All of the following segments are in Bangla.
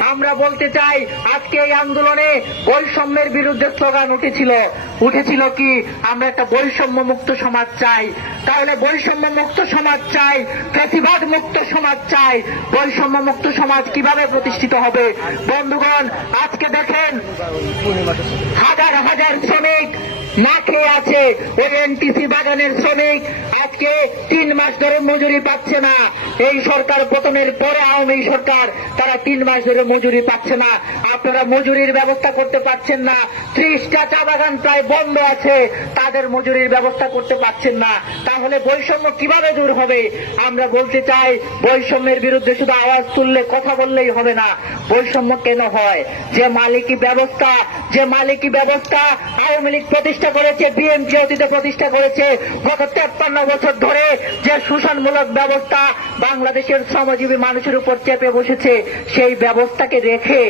আমরা বলতে চাই, আজকে এই আন্দোলনে বৈষম্যের বিরুদ্ধে স্লোগান উঠেছিল। উঠেছিল কি? আমরা একটা বৈষম্য মুক্ত সমাজ চাই। তাহলে বৈষম্য মুক্ত সমাজ চাই প্রতিবাদ মুক্ত সমাজ চাই। বৈষম্য মুক্ত সমাজ কীভাবে প্রতিষ্ঠিত হবে? বন্ধুগণ, আজকে দেখেন হাজার হাজার শ্রমিক না আছে ওই এনটিসি বাগানের শ্রমিক। আজকে তিন মাস ধরে মজুরি পাচ্ছে না। এই সরকার পতনের পরে আওয়ামী সরকার, তারা তিন মাস ধরে মজুরি পাচ্ছে না। আপনারা মজুরির ব্যবস্থা করতে পারছেন না। ত্রিশটা চা বাগান প্রায় বন্ধ আছে। তাদের মজুরির ব্যবস্থা করতে পারছেন না। তাহলে বৈষম্য কীভাবে দূর হবে? আমরা বলতে চাই, বৈষম্যের বিরুদ্ধে শুধু আওয়াজ তুললে, কথা বললেই হবে না। বৈষম্য কেন হয়? যে মালিকি ব্যবস্থা, যে মালিকি ব্যবস্থা আওয়ামী লীগ প্রতিষ্ঠা করেছে বিএনপি অতীতে প্রতিষ্ঠা করেছে। গত তেপ্পান্ন বছর ধরে যে শোষণমূলক ব্যবস্থা বাংলাদেশের শ্রমজীবী মানুষের উপর চেপে বসেছে, সেই ব্যবস্থাকে রেখে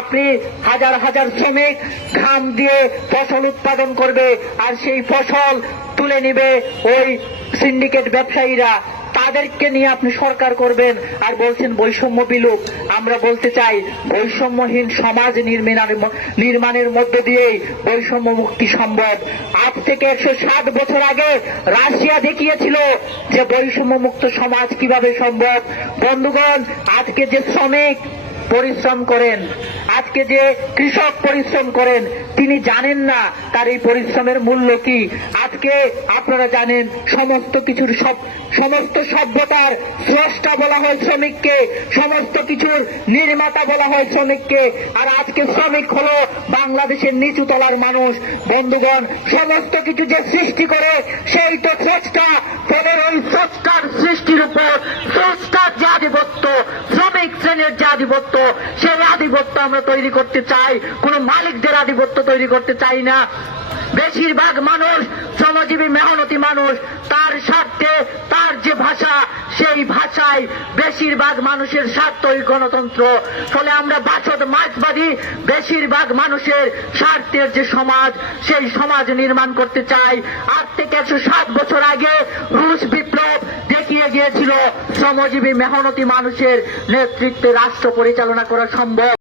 আপনি হাজার হাজার শ্রমিক ঘাম দিয়ে ফসল উৎপাদন করবে, আর সেই ফসল তুলে নিবে ওই সিন্ডিকেট ব্যবসায়ীরা। তাদেরকে নিয়ে আপনি সরকার করবেন আর বলছেন বৈষম্য বিলুপ। আমরা বলতে চাই, বৈষম্যহীন সমাজ নির্মাণের মধ্য দিয়েই বৈষম্য মুক্তি সম্ভব। আজ থেকে একশো ষাট বছর আগে রাশিয়া দেখিয়েছিল যে বৈষম্য মুক্ত সমাজ কীভাবে সম্ভব। বন্ধুগণ, আজকে যে শ্রমিক পরিশ্রম করেন, আজকে যে কৃষক পরিশ্রম করেন, তিনি জানেন না তার এই পরিশ্রমের মূল্য কি। আজকে আপনারা জানেন, সমস্ত কিছুর সব, সমস্ত সভ্যতার স্রষ্টা বলা হয় শ্রমিককে, সমস্ত কিছুর নির্মাতা বলা হয় শ্রমিককে। আর আজকে শ্রমিক হলো বাংলাদেশের নিচু তলার মানুষ। বন্ধুগণ, সমস্ত কিছু যে সৃষ্টি করে, সেই তো স্রষ্টা। তাদের ওই স্রষ্টার সৃষ্টির উপর স্রষ্টার যে আধিপত্য, শ্রমিক শ্রেণির যে আধিপত্য, সেই আধিপত্য আমরা তৈরি করতে চাই। কোন মালিকদের আধিপত্য তৈরি করতে চাই না। বেশিরভাগ মানুষ শ্রমজীবী, মেহনতি মানুষ। তার স্বার্থে, তার যে ভাষা, সেই ভাষায় বেশিরভাগ মানুষের স্বার্থই গণতন্ত্র। ফলে আমরা বাসদ মার্ক্সবাদী বেশিরভাগ মানুষের স্বার্থের যে সমাজ, সেই সমাজ নির্মাণ করতে চাই। আজ থেকে একশো ষাট বছর আগে রুশ বিপ্লব দেখিয়ে গিয়েছিল, শ্রমজীবী, মেহনতি মানুষের নেতৃত্বে রাষ্ট্র পরিচালনা করা সম্ভব।